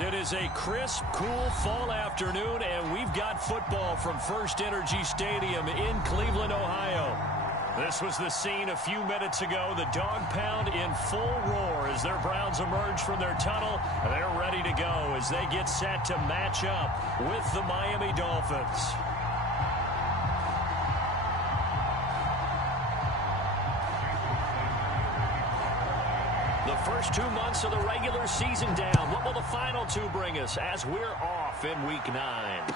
It is a crisp, cool fall afternoon, and we've got football from First Energy Stadium in Cleveland, Ohio. This was the scene a few minutes ago. The dog pound in full roar as their Browns emerge from their tunnel. They're ready to go as they get set to match up with the Miami Dolphins. The first 2 months of the regular season down. What will the final two bring us as we're off in Week 9?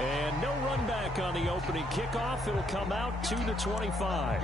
And no run back on the opening kickoff. It'll come out to the 25.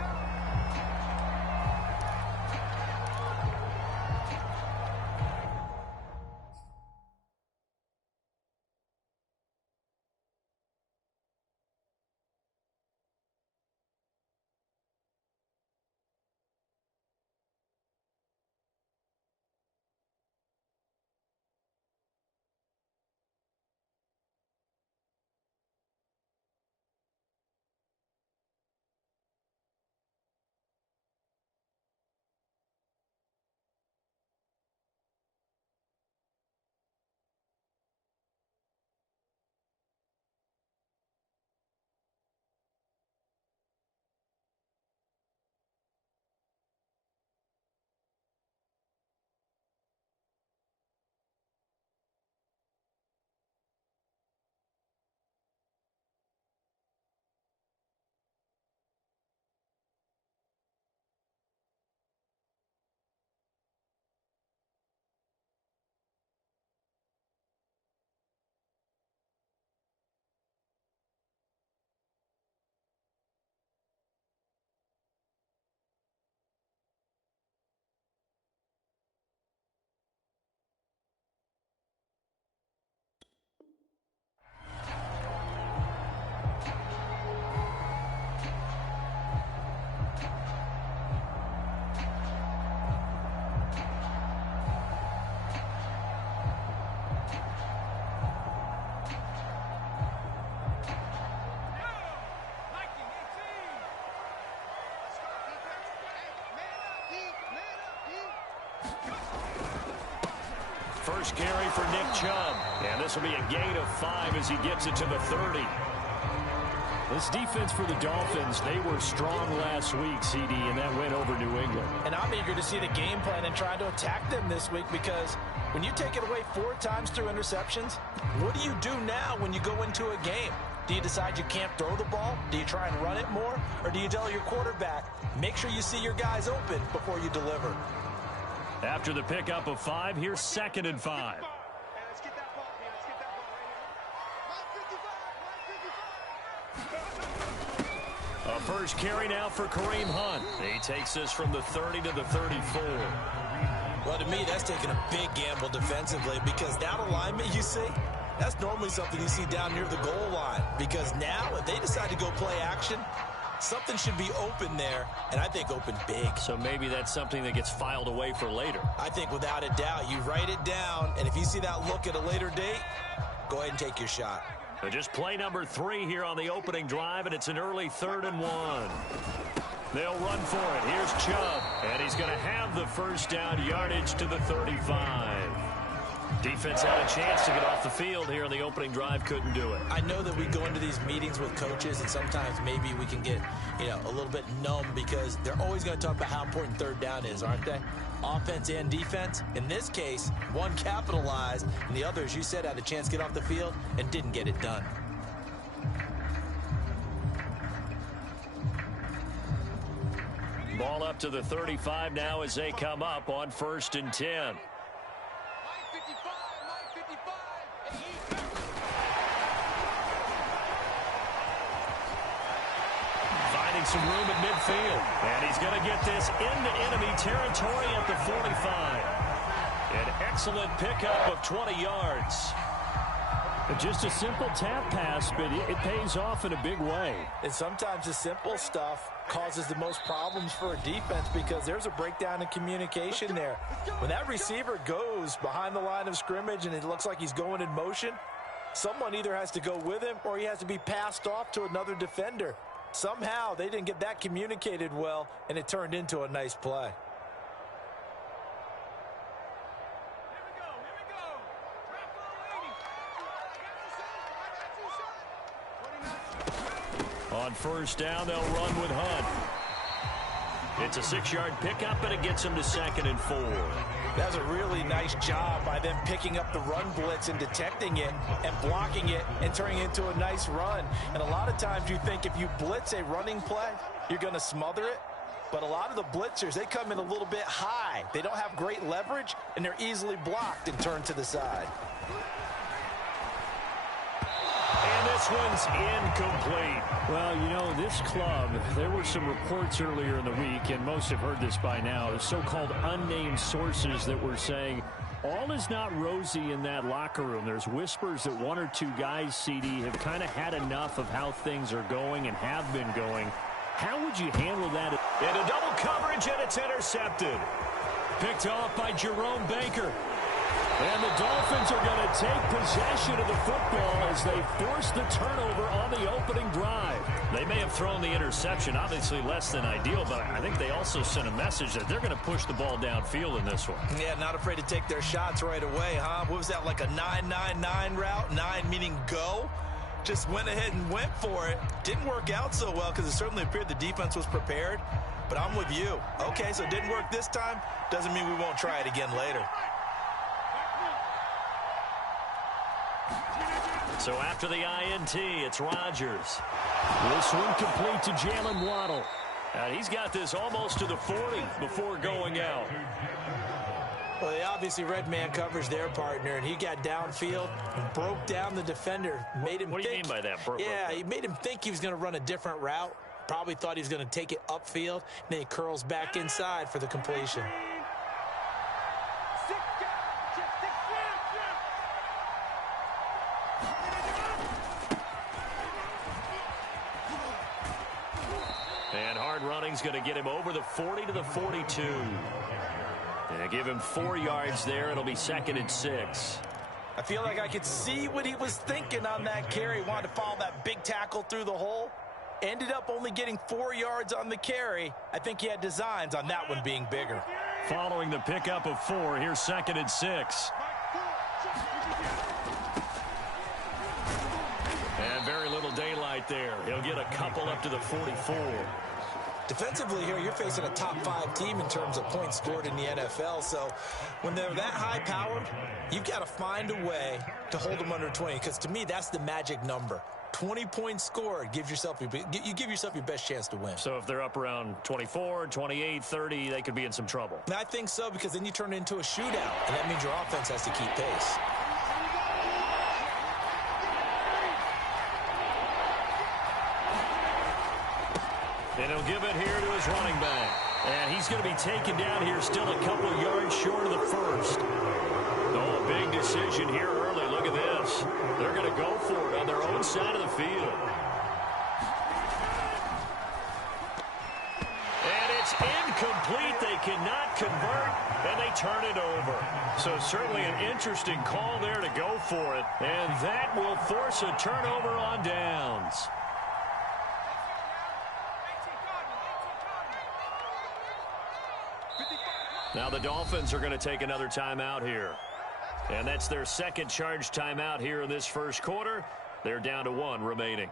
First carry for Nick Chubb. And this will be a gain of 5 as he gets it to the 30. This defense for the Dolphins, they were strong last week, CD, and that went over New England. And I'm eager to see the game plan and try to attack them this week because when you take it away 4 times through interceptions, what do you do now when you go into a game? Do you decide you can't throw the ball? Do you try and run it more? Or do you tell your quarterback, make sure you see your guys open before you deliver? After the pickup of 5, here's 2nd and 5. A first carry now for Kareem Hunt. He takes this from the 30 to the 34. Well, to me, that's taking a big gamble defensively because that alignment you see, that's normally something you see down near the goal line. Because now, if they decide to go play action, something should be open there, and I think open big. So maybe that's something that gets filed away for later. I think without a doubt, you write it down, and if you see that look at a later date, go ahead and take your shot. So just play number 3 here on the opening drive, and it's an early 3rd and 1. They'll run for it. Here's Chubb, and he's going to have the first down yardage to the 35. Defense had a chance to get off the field here in the opening drive, couldn't do it. I know that we go into these meetings with coaches, and sometimes maybe we can get, a little bit numb because they're always going to talk about how important 3rd down is, aren't they? Offense and defense. In this case, one capitalized, and the other, as you said, had a chance to get off the field and didn't get it done. Ball up to the 35 now as they come up on 1st and 10. Some room at midfield, and he's going to get this into enemy territory at the 45. An excellent pickup of 20 yards. Just a simple tap pass, but it pays off in a big way. And sometimes the simple stuff causes the most problems for a defense because there's a breakdown in communication there. When that receiver goes behind the line of scrimmage and it looks like he's going in motion, someone either has to go with him or he has to be passed off to another defender. Somehow they didn't get that communicated well, and it turned into a nice play. On first down, they'll run with Hunt. It's a 6-yard pickup, and it gets him to 2nd and 4. That's a really nice job by them picking up the run blitz and detecting it and blocking it and turning it into a nice run. And a lot of times you think if you blitz a running play, you're going to smother it. But a lot of the blitzers, they come in a little bit high. They don't have great leverage, and they're easily blocked and turned to the side. And this one's incomplete. Well, you know, this club, there were some reports earlier in the week, and most have heard this by now, the so-called unnamed sources that were saying all is not rosy in that locker room. There's whispers that 1 or 2 guys, CD, have kind of had enough of how things are going and have been going. How would you handle that? Into double coverage, and it's intercepted. Picked off by Jerome Baker. And the Dolphins are going to take possession of the football as they force the turnover on the opening drive. They may have thrown the interception, obviously less than ideal, but I think they also sent a message that they're going to push the ball downfield in this one. Yeah, not afraid to take their shots right away, huh? What was that, like a 9-9-9 route? 9 meaning go? Just went ahead and went for it. Didn't work out so well because it certainly appeared the defense was prepared. But I'm with you. Okay, so it didn't work this time. Doesn't mean we won't try it again later. So after the INT, it's Rodgers. This one complete to Jalen Waddle. And he's got this almost to the 40 before going out. Well, they obviously read man coverage their partner, and he got downfield and broke down the defender. Made him what do you mean by that? Yeah, he made him think he was going to run a different route. Probably thought he was going to take it upfield, and then he curls back inside for the completion. And hard running's going to get him over the 40 to the 42. And give him 4 yards there. It'll be 2nd and 6. I feel like I could see what he was thinking on that carry. Wanted to follow that big tackle through the hole. Ended up only getting 4 yards on the carry. I think he had designs on that one being bigger. Following the pickup of 4, here's 2nd and 6. And very little daylight there. He'll get a couple up to the 44. Defensively here, you're facing a top 5 team in terms of points scored in the NFL. So when they're that high-powered, you've got to find a way to hold them under 20. Because to me, that's the magic number. 20 points scored, you give yourself your best chance to win. So if they're up around 24, 28, 30, they could be in some trouble. And I think so, because then you turn it into a shootout, and that means your offense has to keep pace. And he'll give it here to his running back. And he's going to be taken down here still a couple yards short of the first. Oh, big decision here early. Look at this. They're going to go for it on their own side of the field. And it's incomplete. They cannot convert, and they turn it over. So certainly an interesting call there to go for it. And that will force a turnover on downs. Now the Dolphins are going to take another timeout here. And that's their second charge timeout here in this first quarter. They're down to 1 remaining.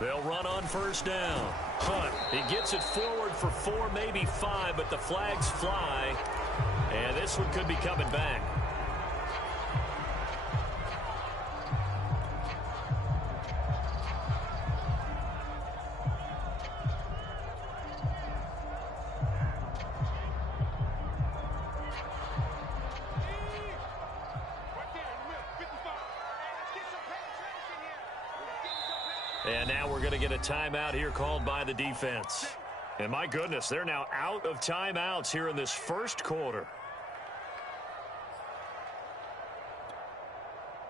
They'll run on first down. Hunt, he gets it forward for 4, maybe 5, but the flags fly. And this one could be coming back. And now we're going to get a timeout here called by the defense. And my goodness, they're now out of timeouts here in this first quarter.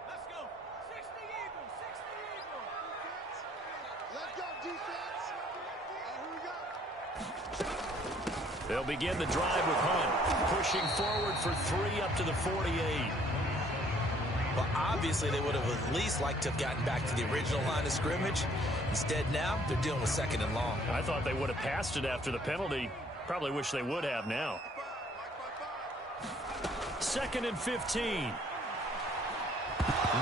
Let's go. 60 Eagles. 60 Eagles. Let's go, defense. Here we go. They'll begin the drive with Hunt, pushing forward for 3 up to the 48. Obviously, they would have at least liked to have gotten back to the original line of scrimmage. Instead, now they're dealing with 2nd and long. I thought they would have passed it after the penalty. Probably wish they would have now. 2nd and 15.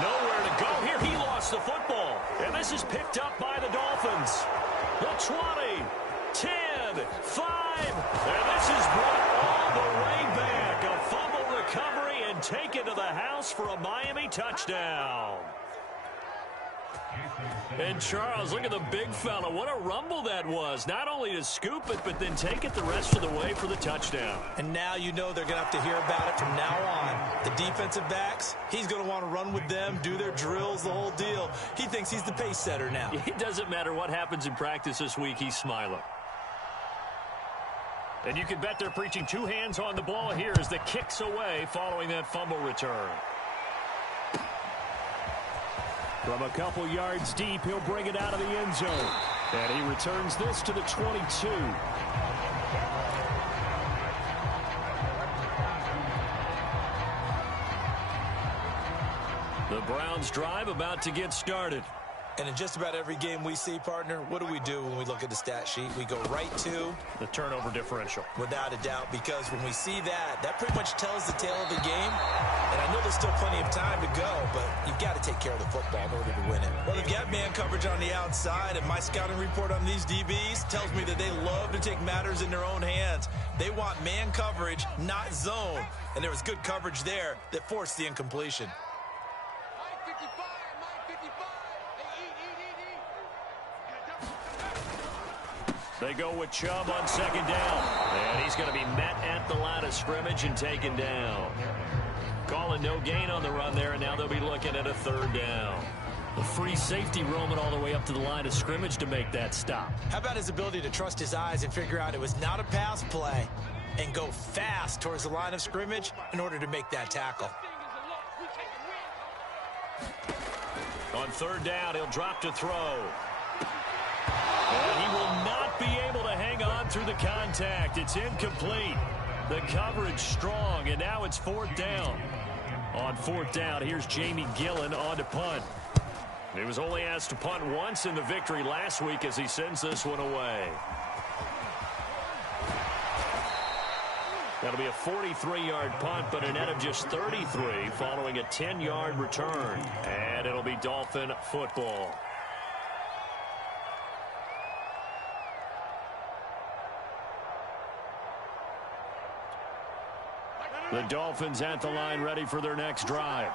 Nowhere to go here. He lost the football. And this is picked up by the Dolphins. The 20, 10, 5. And this is brought all the way back. A fumble recovery and taken to the house for a Miami touchdown. And Charles, look at the big fella. What a rumble that was. Not only to scoop it, but then take it the rest of the way for the touchdown. And now you know they're going to have to hear about it from now on. The defensive backs, he's going to want to run with them, do their drills, the whole deal. He thinks he's the pace setter now. It doesn't matter what happens in practice this week, he's smiling. And you can bet they're preaching 2 hands on the ball here as the kick's away following that fumble return. From a couple yards deep, he'll bring it out of the end zone. And he returns this to the 22. The Browns drive about to get started. And in just about every game we see, partner, what do we do when we look at the stat sheet? We go right to the turnover differential. Without a doubt, because when we see that, that pretty much tells the tale of the game. And I know there's still plenty of time to go, but you've got to take care of the football in order to win it. Well, they've got man coverage on the outside, and my scouting report on these DBs tells me that they love to take matters in their own hands. They want man coverage, not zone. And there was good coverage there that forced the incompletion. They go with Chubb on 2nd down. And he's going to be met at the line of scrimmage and taken down. Calling no gain on the run there, and now they'll be looking at a 3rd down. The free safety roaming all the way up to the line of scrimmage to make that stop. How about his ability to trust his eyes and figure out it was not a pass play and go fast towards the line of scrimmage in order to make that tackle. On 3rd down, he'll drop to throw. And he will not be able to hang on through the contact. It's incomplete. The coverage strong, and now it's 4th down. On 4th down, here's Jamie Gillen on to punt. He was only asked to punt once in the victory last week as he sends this one away. That'll be a 43-yard punt, but a net of just 33 following a 10-yard return. And it'll be Dolphin football. The Dolphins at the line ready for their next drive.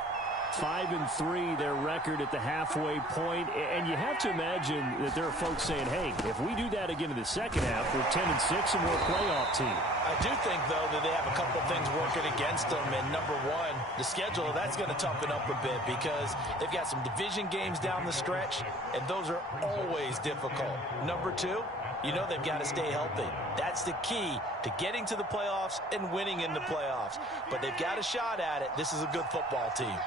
5-3 their record at the halfway point, and you have to imagine that there are folks saying, hey, if we do that again in the second half, we're 10-6 and we're a playoff team. I do think, though, that they have a couple of things working against them, and number one, the schedule, that's going to toughen up a bit because they've got some division games down the stretch, and those are always difficult. Number two, you know they've got to stay healthy. That's the key to getting to the playoffs and winning in the playoffs. But they've got a shot at it. This is a good football team.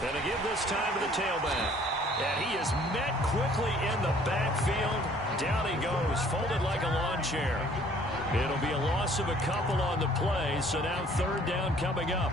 And to give this time to the tailback. And he is met quickly in the backfield. Down he goes, folded like a lawn chair. It'll be a loss of a couple on the play, so now 3rd down coming up.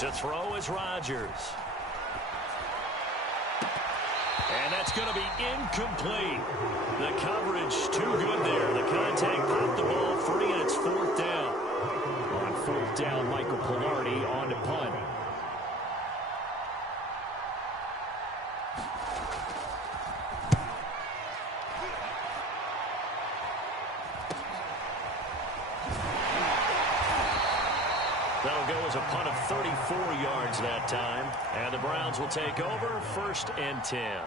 To throw is Rodgers. And that's going to be incomplete. The coverage too good there. The contact popped the ball free, and it's 4th down. On 4th down, Michael Pilardi on to punt. That'll go as a punt of 34 yards that time. And the Browns will take over 1st and 10.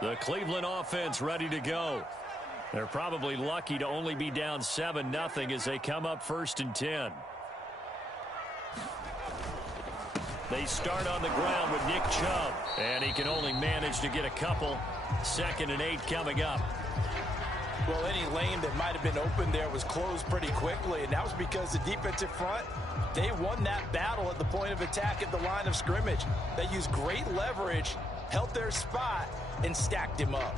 The Cleveland offense ready to go. They're probably lucky to only be down 7-0 as they come up 1st and 10. They start on the ground with Nick Chubb, and he can only manage to get a couple. 2nd and 8 coming up. Well, any lane that might have been open there was closed pretty quickly, and that was because the defensive front, they won that battle at the point of attack at the line of scrimmage. They used great leverage, held their spot, and stacked him up.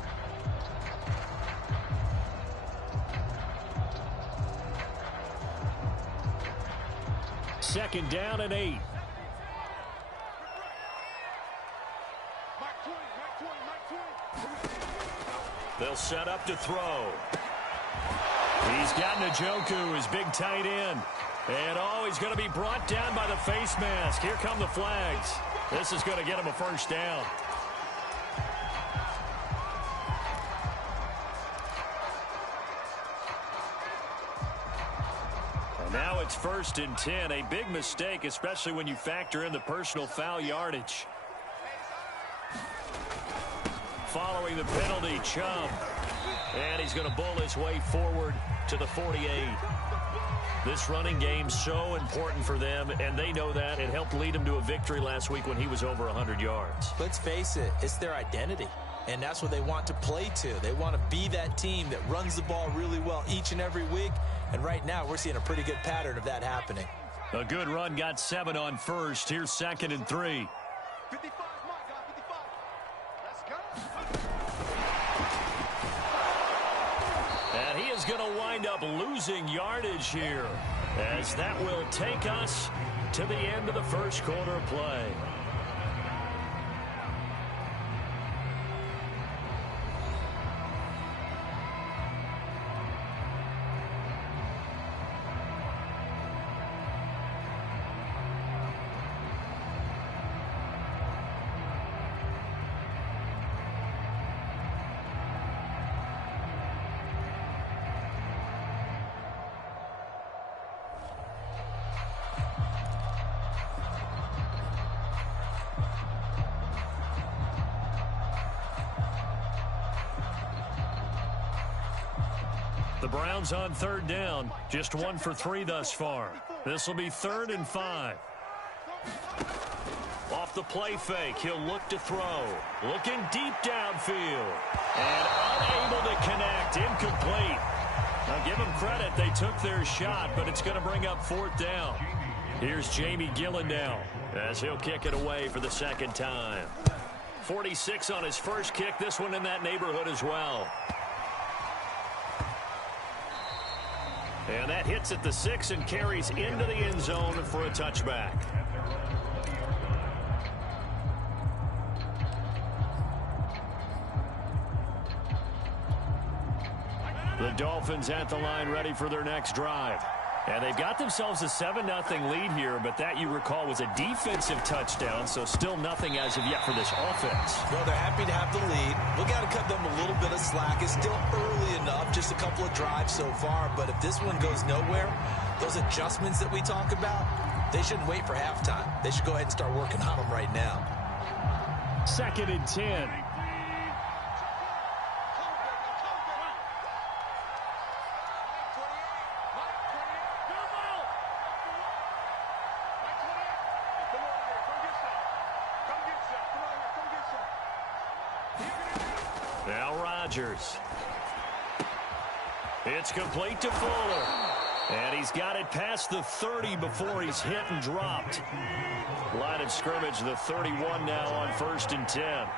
Second down and 8. They'll set up to throw. He's got Njoku, his big tight end. And, he's going to be brought down by the face mask. Here come the flags. This is going to get him a first down. And now it's 1st and 10. A big mistake, especially when you factor in the personal foul yardage. Following the penalty, Chubb. And he's going to bull his way forward to the 48. This running game's so important for them, and they know that. It helped lead them to a victory last week when he was over 100 yards. Let's face it, it's their identity, and that's what they want to play to. They want to be that team that runs the ball really well each and every week, and right now we're seeing a pretty good pattern of that happening. A good run got 7 on first. Here's 2nd and 3. 55, my God, 55. Let's go. And he is going to wind up losing yardage here, as that will take us to the end of the first quarter of play. The Browns on 3rd down. Just 1 for 3 thus far. This will be 3rd and 5. Off the play fake, he'll look to throw. Looking deep downfield. And unable to connect. Incomplete. Now give them credit. They took their shot, but it's going to bring up 4th down. Here's Jamie Gillen now, as he'll kick it away for the 2nd time. 46 on his first kick. This one in that neighborhood as well. And that hits at the 6 and carries into the end zone for a touchback. The Dolphins at the line ready for their next drive. And they've got themselves a 7-0 lead here, but that, you recall, was a defensive touchdown, so still nothing as of yet for this offense. Well, they're happy to have the lead. We got to cut them a little bit of slack. It's still early enough, just a couple of drives so far, but if this one goes nowhere, those adjustments that we talk about, they shouldn't wait for halftime. They should go ahead and start working on them right now. 2nd and 10. Now Rodgers. It's complete to Fuller. And he's got it past the 30 before he's hit and dropped. Line of scrimmage, the 31 now on 1st and 10.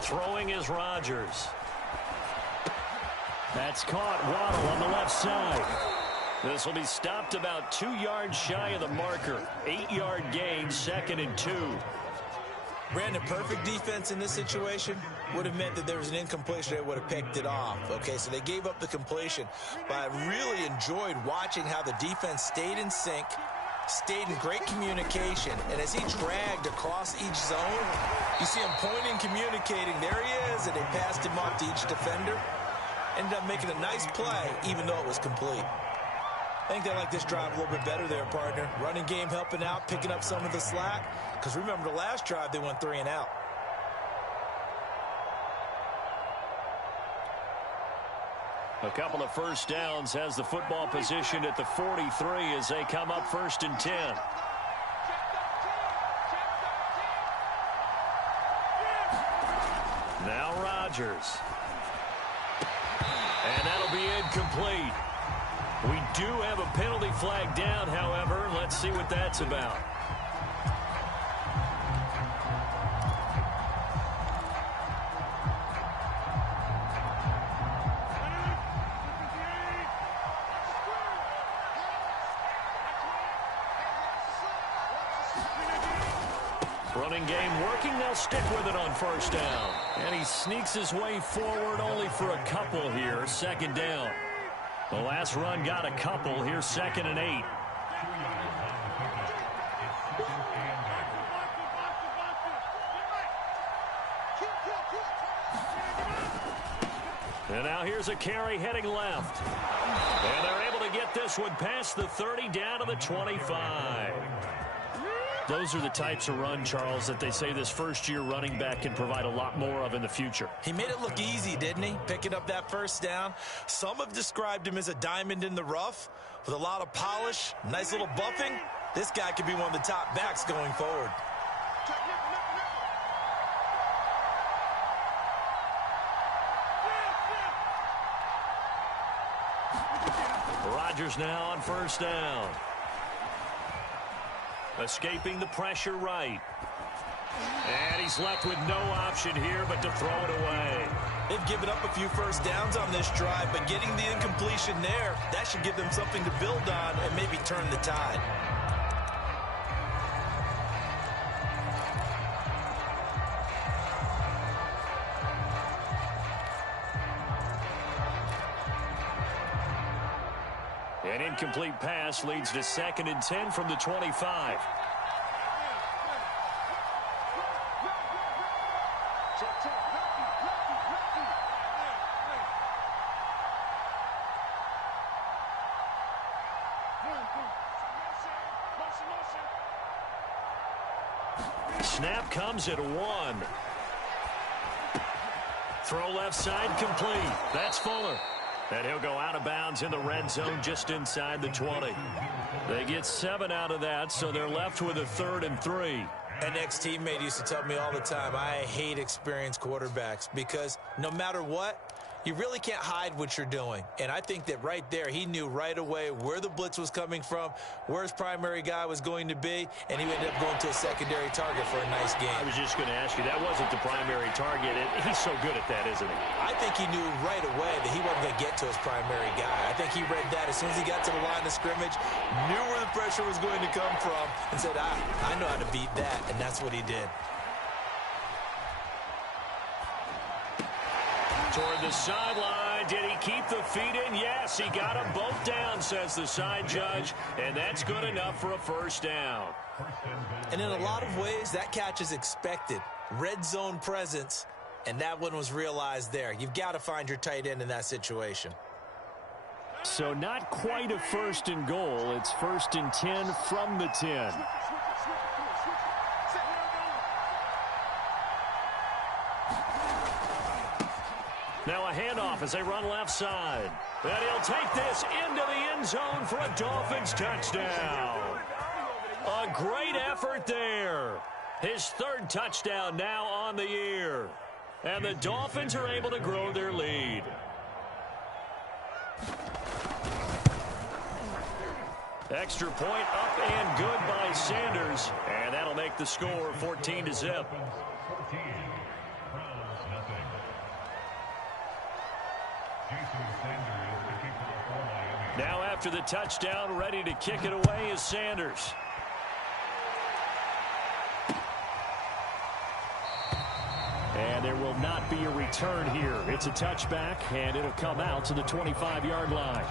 Throwing is Rodgers. That's caught. Waddle on the left side. This will be stopped about 2 yards shy of the marker. 8-yard gain, 2nd and 2. Brandon, perfect defense in this situation would have meant that there was an incompletion. They would have picked it off. Okay, so they gave up the completion. But I really enjoyed watching how the defense stayed in sync, stayed in great communication, and as he dragged across each zone, you see him pointing, communicating. There he is, and they passed him off to each defender. Ended up making a nice play, even though it was complete. I think they like this drive a little bit better there, partner. Running game helping out, picking up some of the slack. Because remember, the last drive, they went 3 and out. A couple of first downs, has the football position at the 43 as they come up 1st and 10. Now Rodgers. And that'll be incomplete. We do have a penalty flag down, however. Let's see what that's about. Running game working. They'll stick with it on 1st down. And he sneaks his way forward only for a couple here. 2nd down. The last run got a couple. Here's 2nd and 8. And now here's a carry heading left. And they're able to get this one past the 30 down to the 25. Those are the types of run, Charles, that they say this first-year running back can provide a lot more of in the future. He made it look easy, didn't he? Picking up that 1st down. Some have described him as a diamond in the rough with a lot of polish, nice little buffing. This guy could be one of the top backs going forward. Rodgers now on 1st down. Escaping the pressure right. And he's left with no option here but to throw it away. They've given up a few 1st downs on this drive, but getting the incompletion there, that should give them something to build on and maybe turn the tide. An incomplete pass leads to 2nd and 10 from the 25. Snap comes at 1. Throw left side complete. That's Fuller. And he'll go out of bounds in the red zone just inside the 20. They get 7 out of that, so they're left with a 3rd and 3. An ex-teammate used to tell me all the time, I hate experienced quarterbacks because no matter what, you really can't hide what you're doing. And I think that right there, he knew right away where the blitz was coming from, where his primary guy was going to be, and he ended up going to a secondary target for a nice game. I was just going to ask you, that wasn't the primary target. He's so good at that, isn't he? I think he knew right away that he wasn't going to get to his primary guy. I think he read that as soon as he got to the line of scrimmage, knew where the pressure was going to come from, and said, I know how to beat that, and that's what he did. Toward the sideline. Did he keep the feet in? Yes, he got them both down, says the side judge, and that's good enough for a 1st down. And in a lot of ways, that catch is expected. Red zone presence, and that one was realized there. You've got to find your tight end in that situation. So not quite a 1st and goal. It's 1st and 10 from the 10. Now a handoff as they run left side. And he'll take this into the end zone for a Dolphins touchdown. A great effort there. His 3rd touchdown now on the year. And the Dolphins are able to grow their lead. Extra point up and good by Sanders. And that'll make the score 14-0. Now after the touchdown, ready to kick it away is Sanders. And there will not be a return here. It's a touchback, and it'll come out to the 25-yard line.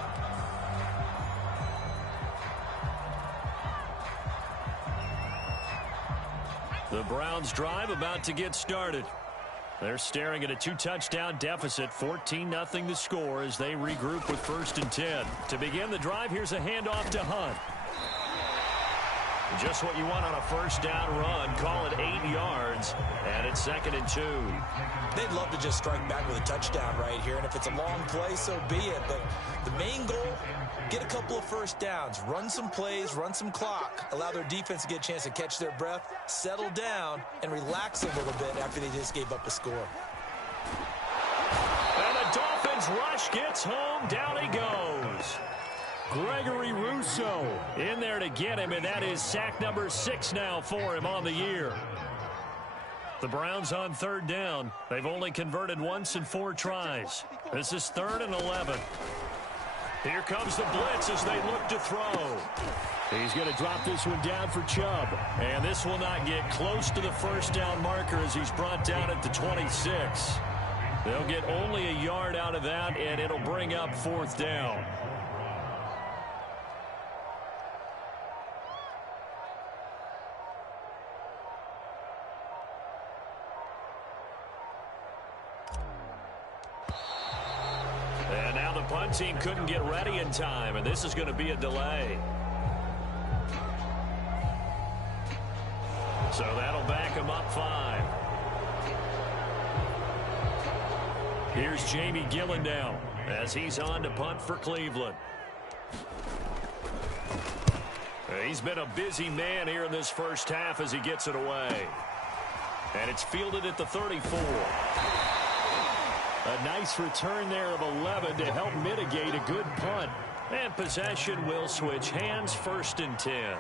The Browns drive about to get started. They're staring at a 2-touchdown deficit, 14-0 the score as they regroup with 1st and 10. To begin the drive, here's a handoff to Hunt. Just what you want on a 1st down run. Call it 8 yards, and it's 2nd and 2. They'd love to just strike back with a touchdown right here, and if it's a long play, so be it. But the main goal, get a couple of 1st downs, run some plays, run some clock, allow their defense to get a chance to catch their breath, settle down, and relax a little bit after they just gave up a score. And the Dolphins rush gets home. Down he goes. Gregory Rousseau in there to get him, and that is sack number 6 now for him on the year. The Browns on 3rd down. They've only converted once in 4 tries. This is 3rd and 11. Here comes the blitz as they look to throw. He's going to drop this one down for Chubb. And this will not get close to the 1st down marker as he's brought down at the 26. They'll get only a yard out of that, and it'll bring up 4th down. And now the punt team couldn't get ready in time, and this is going to be a delay. So that'll back him up 5. Here's Jamie Gillen now as he's on to punt for Cleveland. He's been a busy man here in this 1st half as he gets it away. And it's fielded at the 34. A nice return there of 11 to help mitigate a good punt. And possession will switch hands, 1st and 10.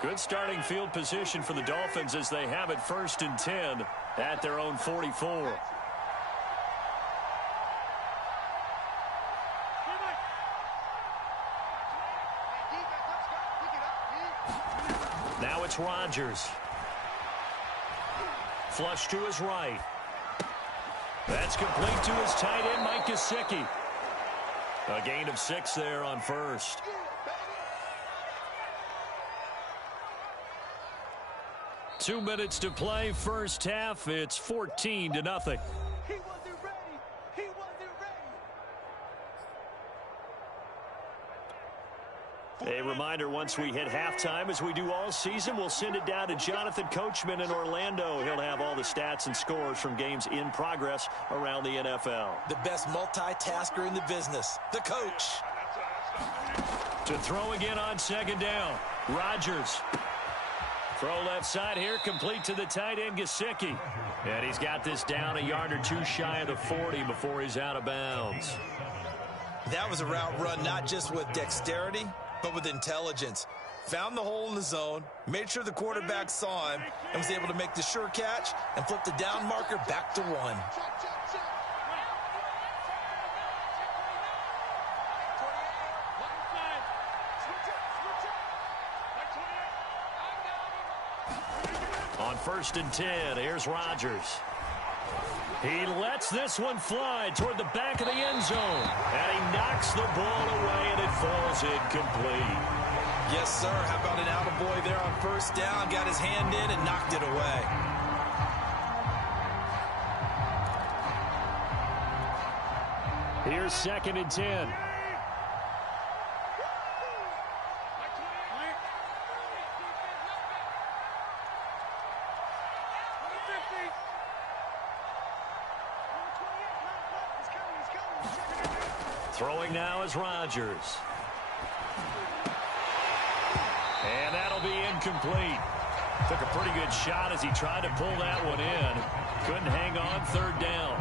Good starting field position for the Dolphins as they have it 1st and 10 at their own 44. Now it's Rodgers. Flush to his right. That's complete to his tight end, Mike Gesicki. A gain of 6 there on 1st. Two minutes to play, 1st half. It's 14-0. He wasn't ready. He wasn't ready. A reminder, once we hit halftime, as we do all season, we'll send it down to Jonathan Coachman in Orlando. He'll have all the stats and scores from games in progress around the NFL. The best multitasker in the business, the coach. To throw again on 2nd down, Rodgers. Throw left side here, complete to the tight end, Gesicki. And he's got this down a yard or 2 shy of the 40 before he's out of bounds. That was a route run not just with dexterity, but with intelligence. Found the hole in the zone, made sure the quarterback saw him, and was able to make the sure catch and flip the down marker back to 1. On 1st and 10, here's Rodgers. He lets this one fly toward the back of the end zone. And he knocks the ball away, and it falls incomplete. Yes, sir. How about an attaboy there on 1st down? Got his hand in and knocked it away. Here's 2nd and 10. Throwing now is Rodgers. And that'll be incomplete. Took a pretty good shot as he tried to pull that one in. Couldn't hang on 3rd down.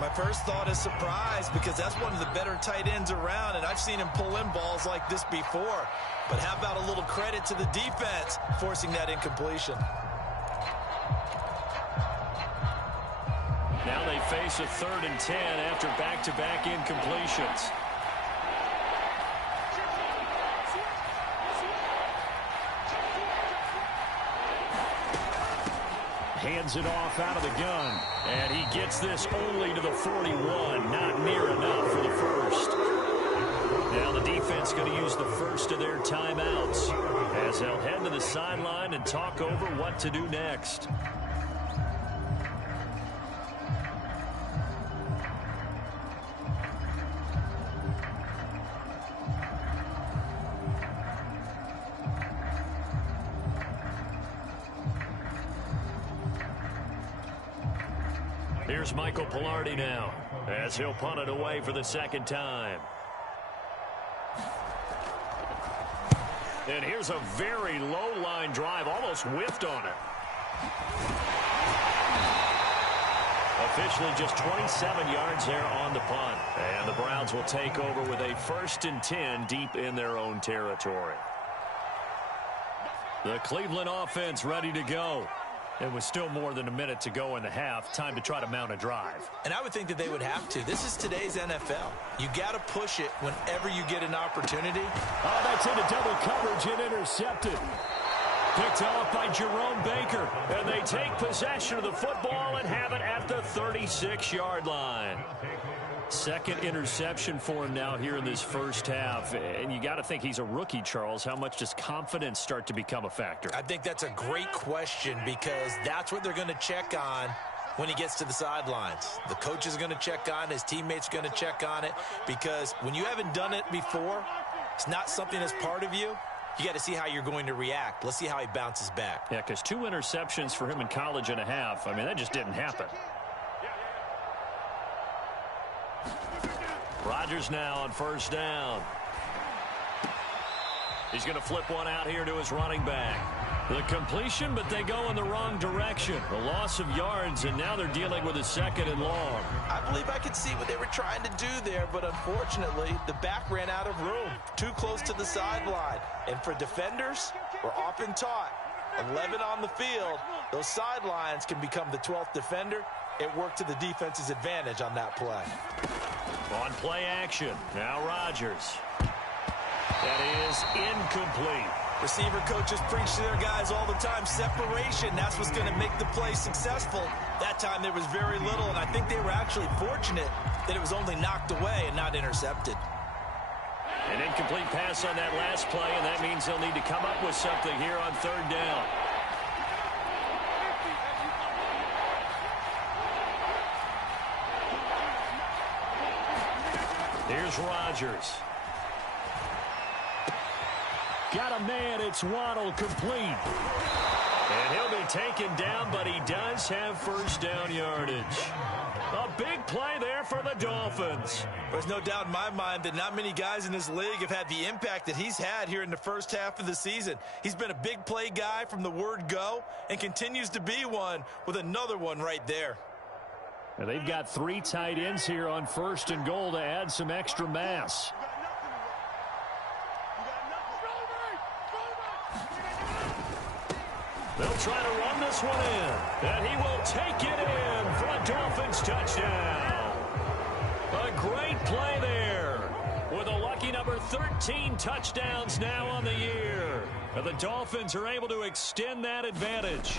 My first thought is surprise because that's one of the better tight ends around, and I've seen him pull in balls like this before. But how about a little credit to the defense forcing that incompletion? Now they face a 3rd and 10 after back-to-back incompletions. Hands it off out of the gun. And he gets this only to the 41. Not near enough for the 1st. Now the defense going to use the first of their timeouts as they'll head to the sideline and talk over what to do next. Here's Michael Pilardi now as he'll punt it away for the second time. And here's a very low line drive, almost whiffed on it. Officially just 27 yards there on the punt. And the Browns will take over with a 1st and 10 deep in their own territory. The Cleveland offense ready to go. It was still more than a minute to go in the half. Time to try to mount a drive. And I would think that they would have to. This is today's NFL. You got to push it whenever you get an opportunity. Oh, that's into double coverage and intercepted. Picked off by Jerome Baker. And they take possession of the football and have it at the 36-yard line. Second interception for him now here in this first half. And you got to think he's a rookie, Charles. How much does confidence start to become a factor? I think that's a great question because that's what they're going to check on when he gets to the sidelines. The coach is going to check on it. His teammates are going to check on it because when you haven't done it before, it's not something that's part of you. You got to see how you're going to react. Let's see how he bounces back. Yeah, because 2 interceptions for him in college and a half. I mean, that just didn't happen. Rodgers now on first down. He's going to flip one out here to his running back. The completion, but they go in the wrong direction. A loss of yards, and now they're dealing with a 2nd and long. I believe I could see what they were trying to do there, but unfortunately, the back ran out of room. Too close to the sideline. And for defenders, we're often taught, 11 on the field, those sidelines can become the 12th defender. It worked to the defense's advantage on that play. On play action, now Rodgers. That is incomplete. Receiver coaches preach to their guys all the time. Separation, that's what's going to make the play successful. That time there was very little, and I think they were actually fortunate that it was only knocked away and not intercepted. An incomplete pass on that last play, and that means they'll need to come up with something here on 3rd down. Here's Rodgers. Got a man, it's Waddle, complete. And he'll be taken down, but he does have first down yardage. A big play there for the Dolphins. There's no doubt in my mind that not many guys in this league have had the impact that he's had here in the first half of the season. He's been a big play guy from the word go and continues to be one with another one right there. Now they've got 3 tight ends here on 1st and goal to add some extra mass. They'll try to run this one in, and he will take it in for a Dolphins touchdown. A great play there with a lucky number 13 touchdowns now on the year. And the Dolphins are able to extend that advantage.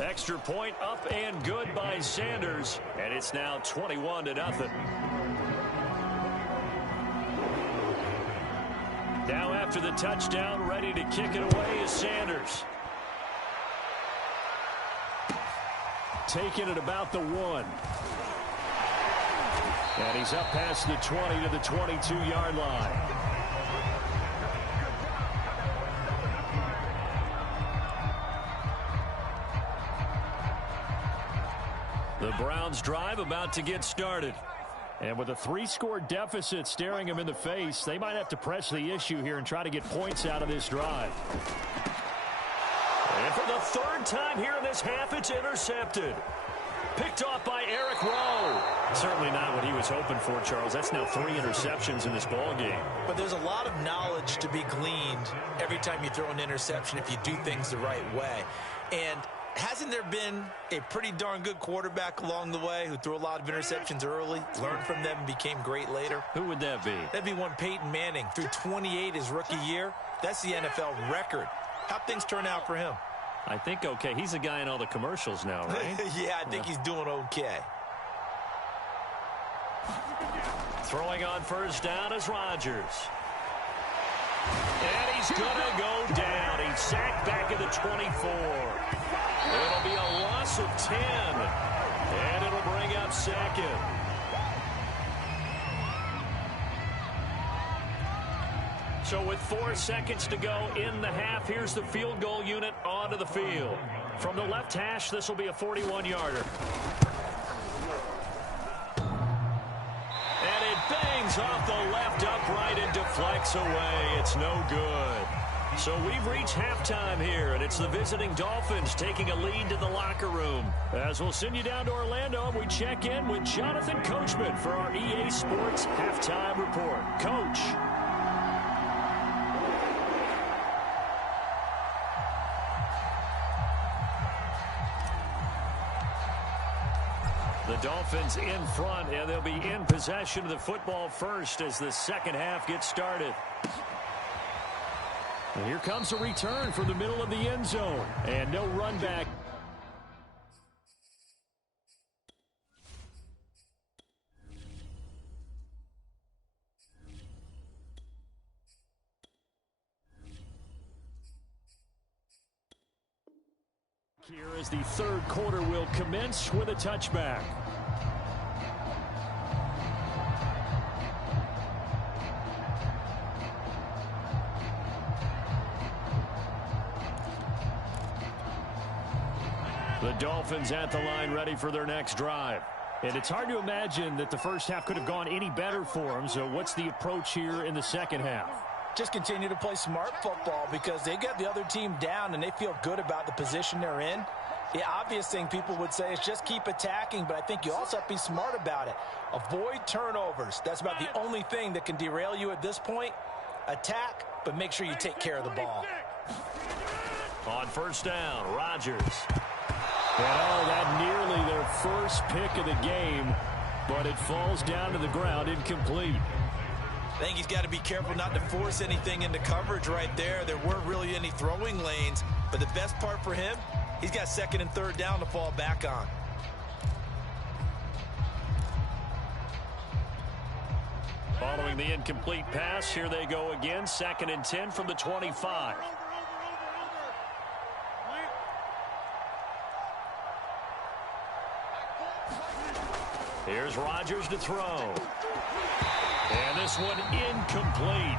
Extra point up and good by Sanders, and it's now 21-0. Now after the touchdown, ready to kick it away is Sanders. Taking it about the 1. And he's up past the 20 to the 22-yard line. The Browns drive about to get started. And with a 3-score deficit staring them in the face, they might have to press the issue here and try to get points out of this drive. And for the 3rd time here in this half, it's intercepted. Picked off by Eric Rowe. Certainly not what he was hoping for, Charles. That's now 3 interceptions in this ball game. But there's a lot of knowledge to be gleaned every time you throw an interception if you do things the right way. And hasn't there been a pretty darn good quarterback along the way who threw a lot of interceptions early, learned from them, and became great later? Who would that be? That'd be one Peyton Manning. Threw 28 his rookie year. That's the NFL record. How'd things turn out for him? I think okay. He's a guy in all the commercials now, right? Yeah, I think he's doing okay. Throwing on first down is Rodgers. And he's going to go down. He's sacked back at the 24. It'll be a loss of 10. And it'll bring up second. So with 4 seconds to go in the half, here's the field goal unit onto the field. From the left hash, this will be a 41-yarder. And it bangs off the left upright and deflects away. It's no good. So we've reached halftime here, and it's the visiting Dolphins taking a lead to the locker room. As we'll send you down to Orlando, and we check in with Jonathan Coachman for our EA Sports Halftime Report. Coach. The Dolphins in front, and they'll be in possession of the football first as the second half gets started. And here comes a return from the middle of the end zone, and no run back. Here as the third quarter will commence with a touchback. The Dolphins at the line ready for their next drive. And it's hard to imagine that the first half could have gone any better for them. So what's the approach here in the second half? Just continue to play smart football because they got the other team down and they feel good about the position they're in. The obvious thing people would say is just keep attacking, but I think you also have to be smart about it. Avoid turnovers. That's about the only thing that can derail you at this point. Attack, but make sure you take care of the ball. On first down, Rodgers. And that nearly their first pick of the game, but it falls down to the ground incomplete. I think he's got to be careful not to force anything into coverage right there. There weren't really any throwing lanes, but the best part for him, he's got second and third down to fall back on. Following the incomplete pass, here they go again, 2nd and 10 from the 25. Here's Rodgers to throw. And this one incomplete.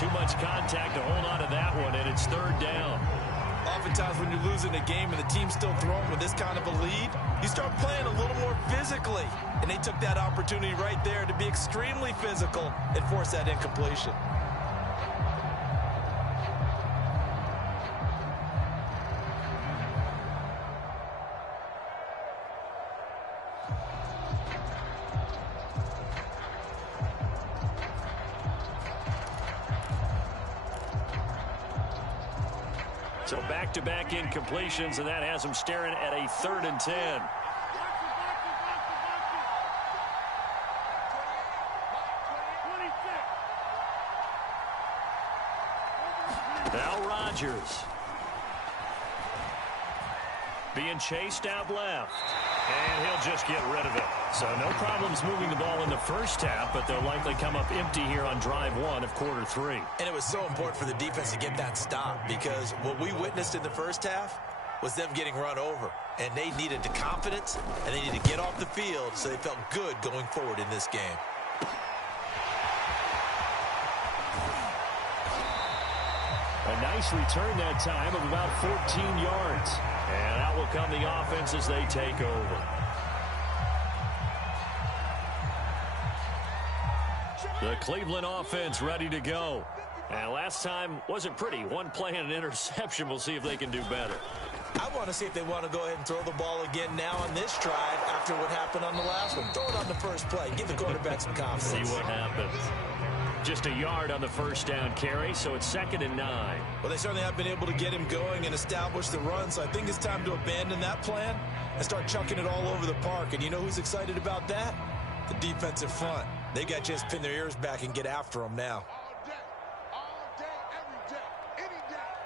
Too much contact to hold on to that one, and it's third down. Oftentimes when you're losing a game and the team's still throwing with this kind of a lead, you start playing a little more physically. And they took that opportunity right there to be extremely physical and force that incompletion. So back-to-back incompletions, and that has them staring at a 3rd and 10. Now Rodgers. Being chased out left. And he'll just get rid of it. So no problems moving the ball in the first half, but they'll likely come up empty here on drive 1 of quarter 3. And it was so important for the defense to get that stop because what we witnessed in the first half was them getting run over. And they needed the confidence, and they needed to get off the field so they felt good going forward in this game. A nice return that time of about 14 yards. And out will come the offense as they take over. The Cleveland offense ready to go. And last time wasn't pretty. One play and an interception. We'll see if they can do better. I want to see if they want to go ahead and throw the ball again now on this drive after what happened on the last one. Throw it on the first play. Give the quarterback some confidence. See what happens. Just a yard on the first down carry, so it's 2nd and 9. Well, they certainly have been able to get him going and establish the run, so I think it's time to abandon that plan and start chucking it all over the park. And you know who's excited about that? The defensive front. They got to just pin their ears back and get after them now. All day, every day, any day.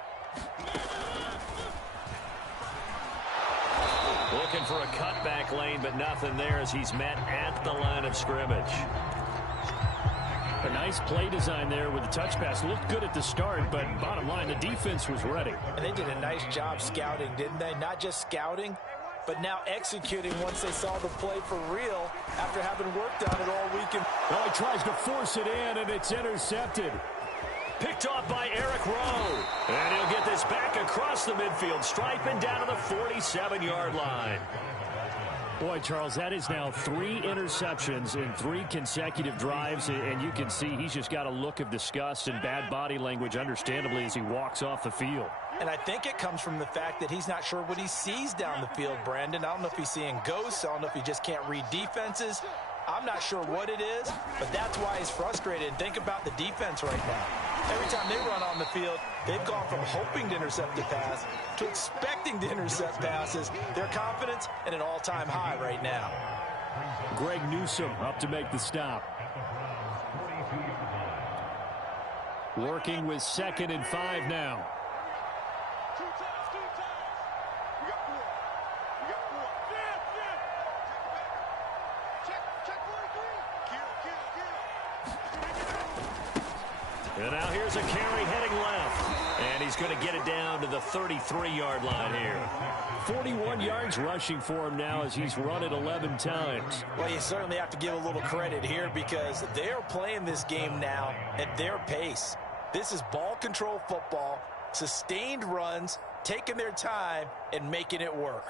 Looking for a cutback lane, but nothing there as he's met at the line of scrimmage. A nice play design there with the touch pass. Looked good at the start, but bottom line, the defense was ready. And they did a nice job scouting, didn't they? Not just scouting, but now executing once they saw the play for real after having worked on it all weekend. Oh, he tries to force it in, and it's intercepted. Picked off by Eric Rowe. And he'll get this back across the midfield stripe and down to the 47-yard line. Boy, Charles, that is now 3 interceptions in 3 consecutive drives, and you can see he's just got a look of disgust and bad body language, understandably, as he walks off the field. And I think it comes from the fact that he's not sure what he sees down the field, Brandon. I don't know if he's seeing ghosts. I don't know if he just can't read defenses. I'm not sure what it is, but that's why he's frustrated. And think about the defense right now. Every time they run on the field, they've gone from hoping to intercept the pass to expecting to intercept passes. Their confidence at an all-time high right now. Greg Newsome up to make the stop. Working with 2nd and 5 now. Two times. We got 4. Check 43. And now here's a carry heading left. And he's going to get it down to the 33-yard line here. 41 yards rushing for him now as he's run it 11 times. Well, you certainly have to give a little credit here because they're playing this game now at their pace. This is ball control football, sustained runs, taking their time, and making it work.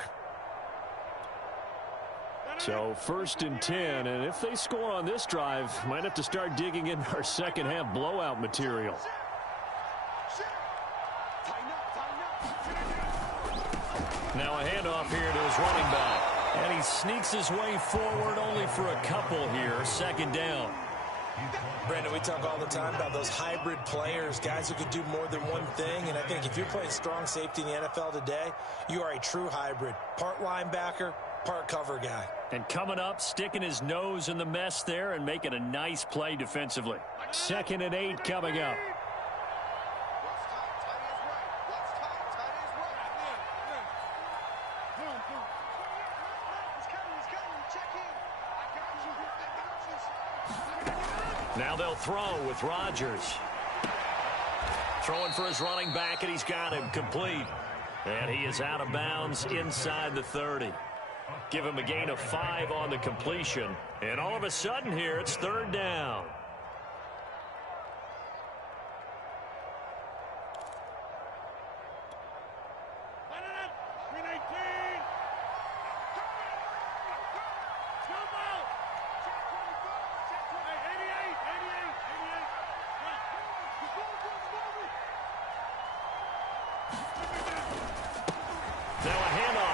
So 1st and 10, and if they score on this drive, might have to start digging in our second half blowout material. Now a handoff here to his running back. And he sneaks his way forward only for a couple here. 2nd down. Brandon, we talk all the time about those hybrid players, guys who can do more than one thing. And I think if you're playing strong safety in the NFL today, you are a true hybrid. Part linebacker, part cover guy. And coming up, sticking his nose in the mess there and making a nice play defensively. 2nd and 8 coming up. Now they'll throw with Rodgers. Throwing for his running back, and he's got him complete. And he is out of bounds inside the 30. Give him a gain of 5 on the completion. And all of a sudden here, it's 3rd down.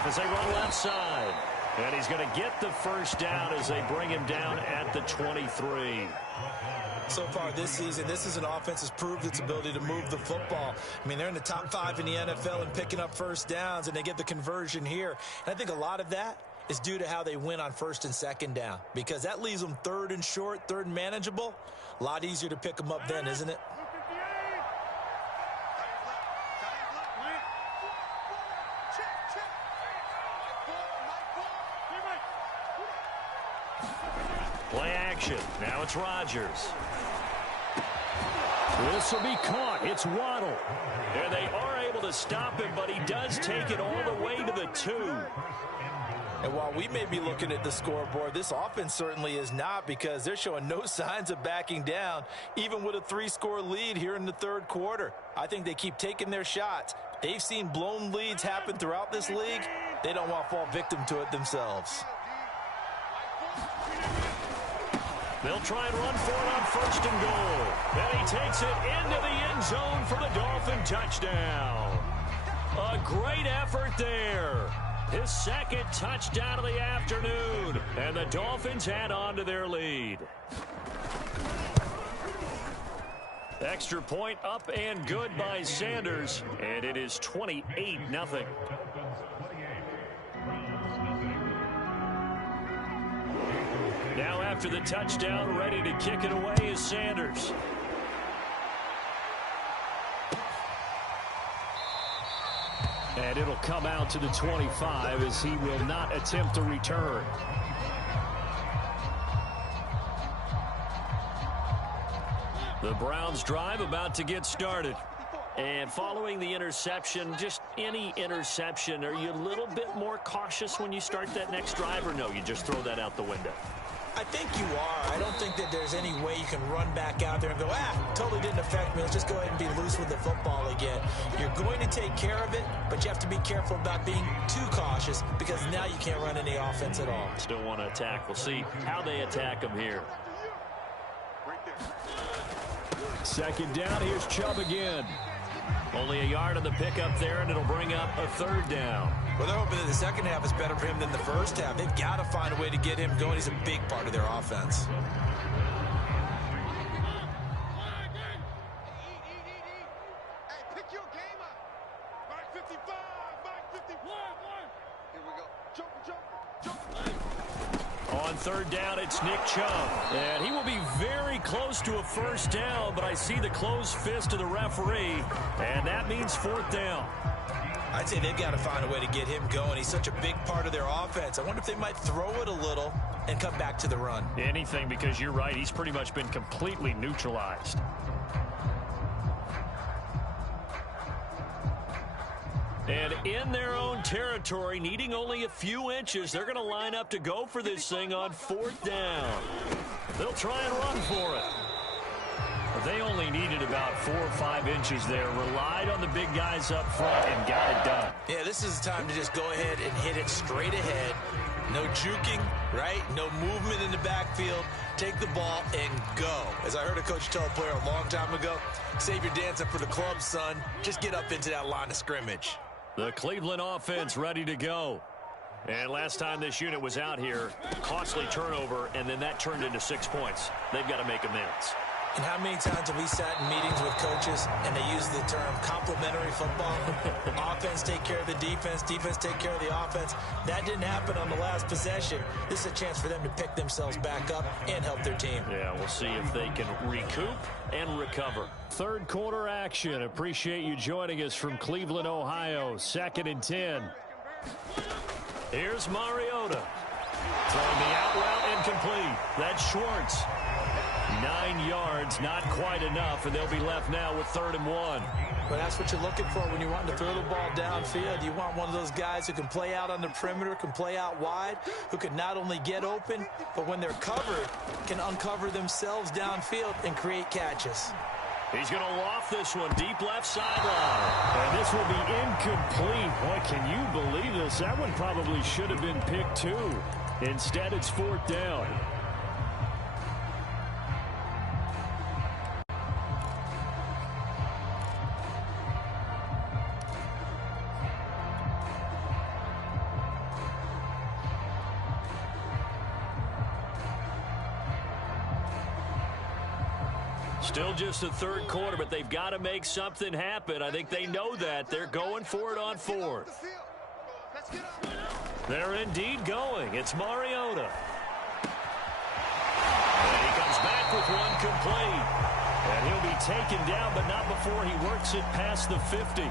As they run left side. And he's going to get the 1st down as they bring him down at the 23. So far this season, this is an offense that's proved its ability to move the football. I mean, they're in the top 5 in the NFL and picking up 1st downs, and they get the conversion here. And I think a lot of that is due to how they win on 1st and 2nd down, because that leaves them 3rd and short, 3rd and manageable. A lot easier to pick them up then, isn't it? Play action. Now it's Rodgers. This will be caught. It's Waddle. And they are able to stop him, but he does take it all the way to the 2. And while we may be looking at the scoreboard, this offense certainly is not, because they're showing no signs of backing down, even with a 3-score lead here in the 3rd quarter. I think they keep taking their shots. They've seen blown leads happen throughout this league. They don't want to fall victim to it themselves. They'll try and run for it on 1st and goal. And he takes it into the end zone for the Dolphin touchdown. A great effort there. His 2nd touchdown of the afternoon. And the Dolphins add on to their lead. Extra point up and good by Sanders. And it is 28-0. Now after the touchdown, ready to kick it away is Sanders. And it'll come out to the 25 as he will not attempt to return. The Browns drive about to get started. And following the interception, just any interception, are you a little bit more cautious when you start that next drive, or no, you just throw that out the window? I think you are. I don't think that there's any way you can run back out there and go, totally didn't affect me. Let's just go ahead and be loose with the football again. You're going to take care of it, but you have to be careful about being too cautious because now you can't run any offense at all. Still want to attack. We'll see how they attack them here. Second down, here's Chubb again. Only a yard on the pickup there, and it'll bring up a third down. Well, they're hoping that the second half is better for him than the first half. They've got to find a way to get him going. He's a big part of their offense. Hey, pick your game up. Mark 55, Mark 51. Here we go. Jump. On third down, it's Nick Chubb. And he will be very close to a first down, but I see the closed fist of the referee, and that means fourth down. I'd say they've got to find a way to get him going. He's such a big part of their offense. I wonder if they might throw it a little and come back to the run. Anything, because you're right. He's pretty much been completely neutralized. And in their own territory, needing only a few inches, they're going to line up to go for this thing on fourth down. They'll try and run for it. But they only needed about 4 or 5 inches there, relied on the big guys up front, and got it done. Yeah, this is the time to just go ahead and hit it straight ahead. No juking, right? No movement in the backfield. Take the ball and go. As I heard a coach tell a player a long time ago, save your dancing for the club, son. Just get up into that line of scrimmage. The Cleveland offense ready to go. And last time this unit was out here, costly turnover, and then that turned into 6 points. They've got to make amends. And how many times have we sat in meetings with coaches and they use the term complementary football? Offense take care of the defense, defense take care of the offense. That didn't happen on the last possession. This is a chance for them to pick themselves back up and help their team. Yeah, we'll see if they can recoup and recover. Third quarter action. Appreciate you joining us from Cleveland, Ohio. 2nd and 10. Here's Mariota. Throwing the out route incomplete. That's Schwartz. 9 yards, not quite enough, and they'll be left now with 3rd and 1. But that's what you're looking for when you want to throw the ball downfield. You want one of those guys who can play out on the perimeter, can play out wide, who can not only get open, but when they're covered, can uncover themselves downfield and create catches. He's going to loft this one deep left sideline. And this will be incomplete. Boy, can you believe this? That one probably should have been picked too. Instead, it's 4th down. Still just the third quarter, but they've got to make something happen. I think they know that. They're going for it on 4th. They're indeed going. It's Mariota. And he comes back with one complete. And he'll be taken down, but not before he works it past the 50.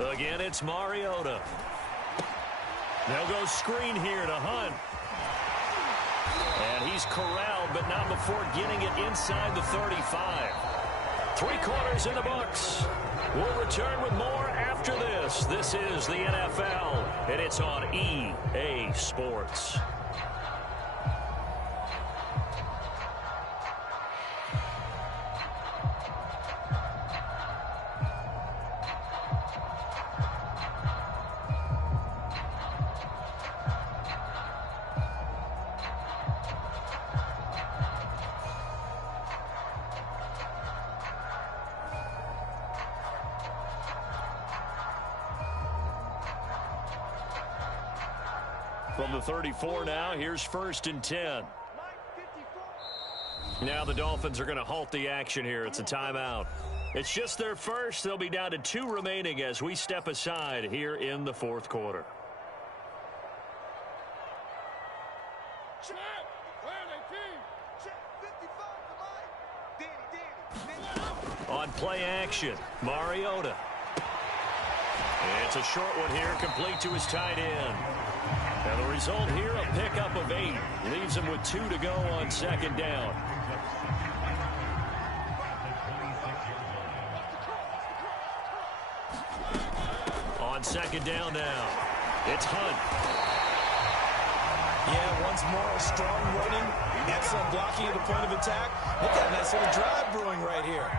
Again, it's Mariota. They'll go screen here to Hunt. And he's corralled, but not before getting it inside the 35. 3 quarters in the books. We'll return with more after this. This is the NFL, and it's on EA Sports. From the 34 now, here's 1st and 10. Now the Dolphins are going to halt the action here. It's a timeout. It's just their first. They'll be down to 2 remaining as we step aside here in the 4th quarter. On play action, Mariota. It's a short one here, complete to his tight end. And the result here, a pickup of 8. Leaves him with 2 to go on second down. On second down now, it's Hunt. Yeah, once more, strong running, excellent blocking at the point of attack. Look at that nice little drive brewing right here.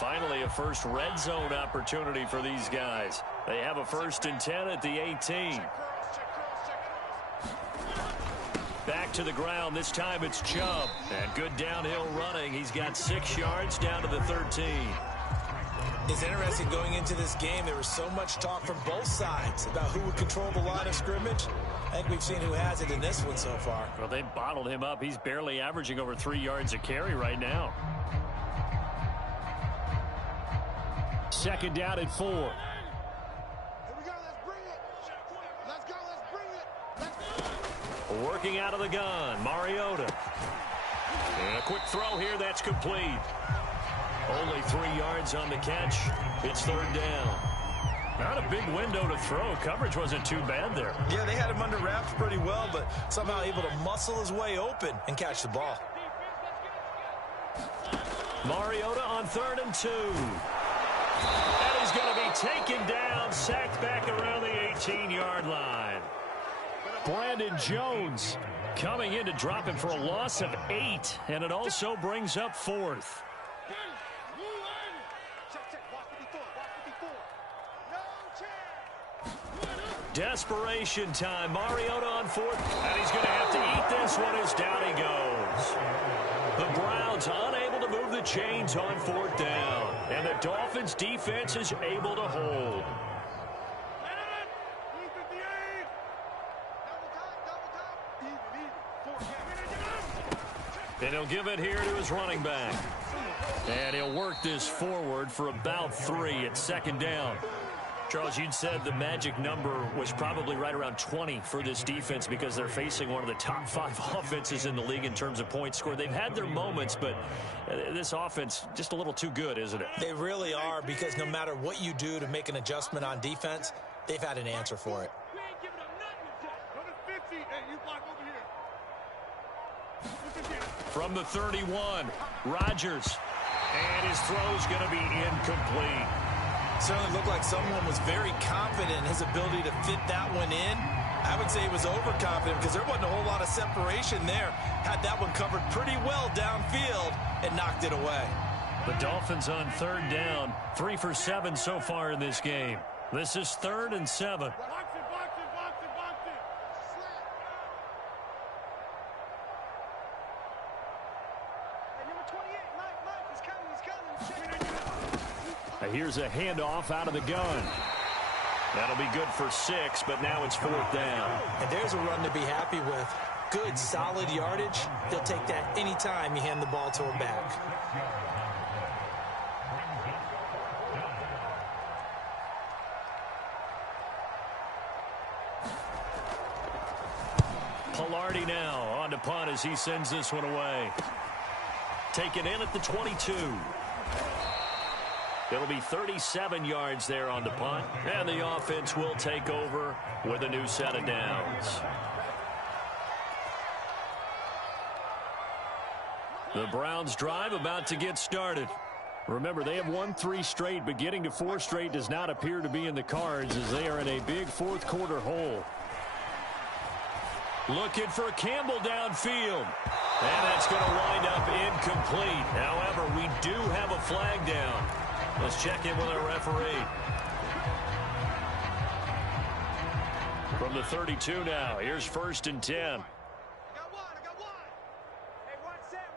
Finally, a first red zone opportunity for these guys. They have a 1st and 10 at the 18. Back to the ground. This time it's Chubb. And good downhill running. He's got 6 yards down to the 13. It's interesting going into this game. There was so much talk from both sides about who would control the line of scrimmage. I think we've seen who has it in this one so far. Well, they bottled him up. He's barely averaging over 3 yards a carry right now. Second down and 4. Here we go. Let's bring it. Let's go. Let's bring it. Let's go. Working out of the gun, Mariota. And a quick throw here, that's complete. Only 3 yards on the catch. It's 3rd down. Not a big window to throw. Coverage wasn't too bad there. Yeah, they had him under wraps pretty well, but somehow able to muscle his way open and catch the ball. Mariota on 3rd and 2. And he's going to be taken down, sacked back around the 18-yard line. Brandon Jones Coming in to drop him for a loss of 8, and it also brings up 4th. Desperation time. Mariota on 4th, and he's going to have to eat this one as down he goes. The Browns unable to move the chains on 4th down, and the Dolphins defense is able to hold. And he'll give it here to his running back. And he'll work this forward for about 3 at 2nd down. Charles, you'd said the magic number was probably right around 20 for this defense because they're facing one of the top 5 offenses in the league in terms of points scored. They've had their moments, but this offense just a little too good, isn't it? They really are, because no matter what you do to make an adjustment on defense, they've had an answer for it. From the 31, Rodgers. And his throw's going to be incomplete. Certainly looked like someone was very confident in his ability to fit that one in. I would say he was overconfident because there wasn't a whole lot of separation there. Had that one covered pretty well downfield and knocked it away. The Dolphins on 3rd down, 3 for 7 so far in this game. This is 3rd and 7. Here's a handoff out of the gun. That'll be good for 6, but now it's 4th down. And there's a run to be happy with. Good, solid yardage. They'll take that anytime you hand the ball to a back. Pilardi now on to punt as he sends this one away. Taken in at the 22. It'll be 37 yards there on the punt, and the offense will take over with a new set of downs. The Browns drive about to get started. Remember, they have won 3 straight, but getting to 4 straight does not appear to be in the cards as they are in a big 4th quarter hole. Looking for Campbell downfield. And that's going to wind up incomplete. However, we do have a flag down. Let's check in with our referee. From the 32 now, here's 1st and 10. I got one. Hey, one set.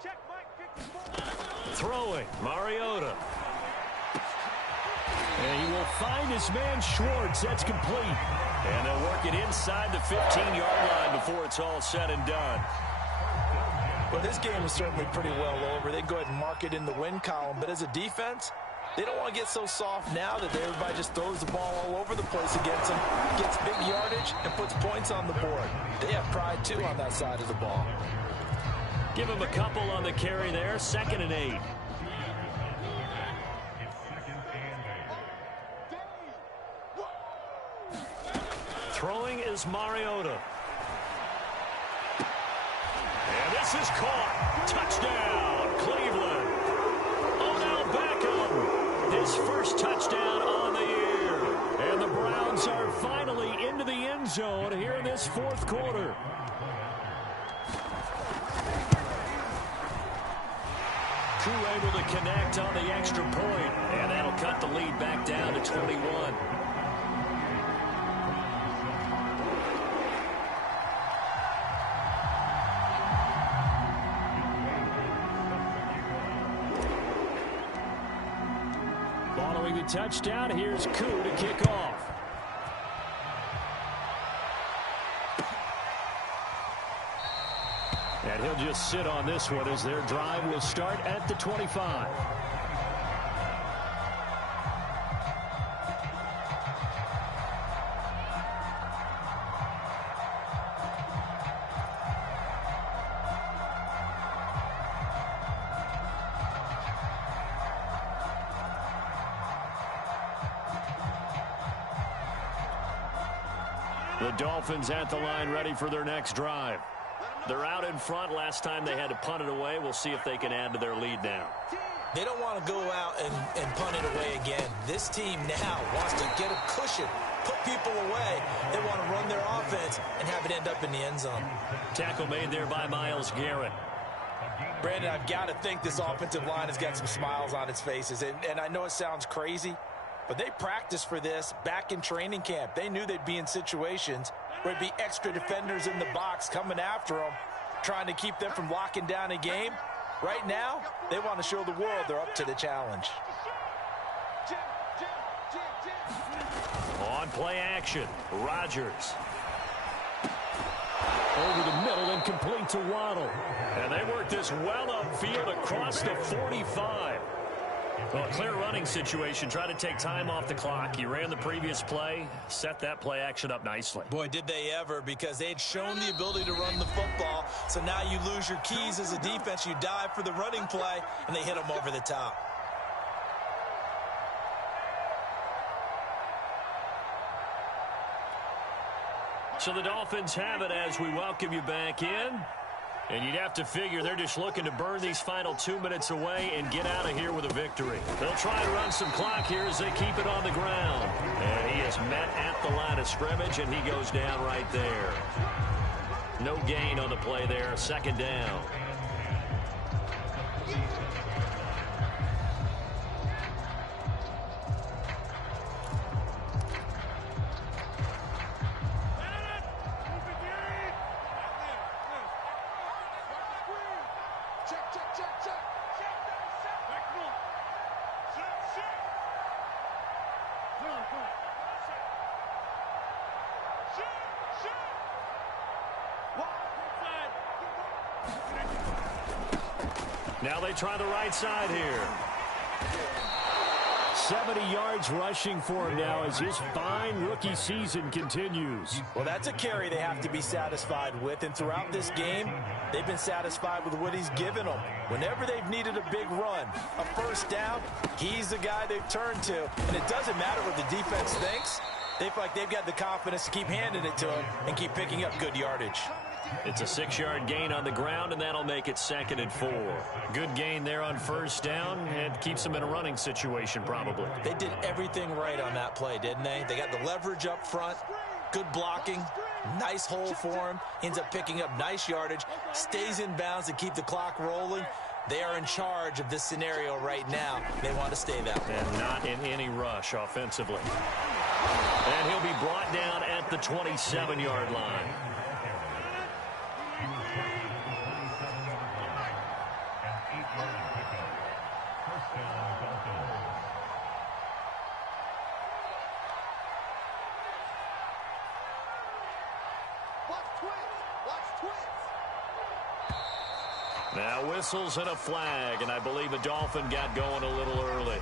Check Mike, 54. Throwing, Mariota. And he will find his man Schwartz. That's complete. And they'll work it inside the 15-yard line before it's all said and done. Well, this game is certainly pretty well over. They can go ahead and mark it in the win column. But as a defense, they don't want to get so soft now that everybody just throws the ball all over the place against them, gets big yardage, and puts points on the board. They have pride, too, on that side of the ball. Give him a couple on the carry there. 2nd and 8. Throwing is Mariota. And this is caught. Touchdown, Cleveland. Odell Beckham. His first touchdown on the year. And the Browns are finally into the end zone here in this 4th quarter. Koo able to connect on the extra point. And that'll cut the lead back down to 21. Following the touchdown, here's Koo to kick off. And he'll just sit on this one as their drive will start at the 25. The Dolphins at the line ready for their next drive. They're out in front. Last time they had to punt it away. We'll see if they can add to their lead now. They don't want to go out and punt it away again. This team now wants to get a cushion, put people away. They want to run their offense and have it end up in the end zone. Tackle made there by Myles Garrett. Brandon, I've got to think this offensive line has got some smiles on its faces. And I know it sounds crazy, but they practiced for this back in training camp. They knew they'd be in situations where it'd be extra defenders in the box coming after them, trying to keep them from locking down a game. Right now, they want to show the world they're up to the challenge. On play action, Rodgers. Over the middle and complete to Waddle. And they work this well upfield across the 45. Well, a clear running situation. Try to take time off the clock. You ran the previous play, set that play action up nicely. Boy, did they ever, because they'd shown the ability to run the football. So now you lose your keys as a defense. You dive for the running play, and they hit them over the top. So the Dolphins have it as we welcome you back in. And you'd have to figure they're just looking to burn these final 2 minutes away and get out of here with a victory. They'll try and run some clock here as they keep it on the ground. And he is met at the line of scrimmage, and he goes down right there. No gain on the play there. 2nd down. Now they try the right side here. 70 yards rushing for him now as his fine rookie season continues. Well, that's a carry they have to be satisfied with. And throughout this game, they've been satisfied with what he's given them. Whenever they've needed a big run, a first down, he's the guy they've turned to. And it doesn't matter what the defense thinks. They feel like they've got the confidence to keep handing it to him and keep picking up good yardage. It's a 6-yard gain on the ground, and that'll make it 2nd and 4. Good gain there on first down, and keeps them in a running situation probably. They did everything right on that play, didn't they? They got the leverage up front, good blocking, nice hole for him, ends up picking up nice yardage, stays in bounds to keep the clock rolling. They are in charge of this scenario right now. They want to stay that way. And not in any rush offensively. And he'll be brought down at the 27-yard line. Now whistles and a flag, and I believe a Dolphin got going a little early.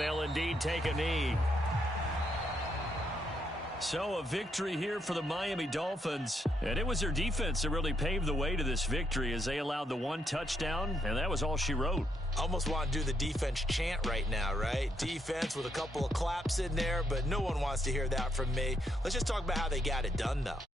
And they'll indeed take a knee. So a victory here for the Miami Dolphins. And it was their defense that really paved the way to this victory as they allowed the one touchdown, and that was all she wrote. Almost want to do the defense chant right now, right? Defense with a couple of claps in there, but no one wants to hear that from me. Let's just talk about how they got it done, though.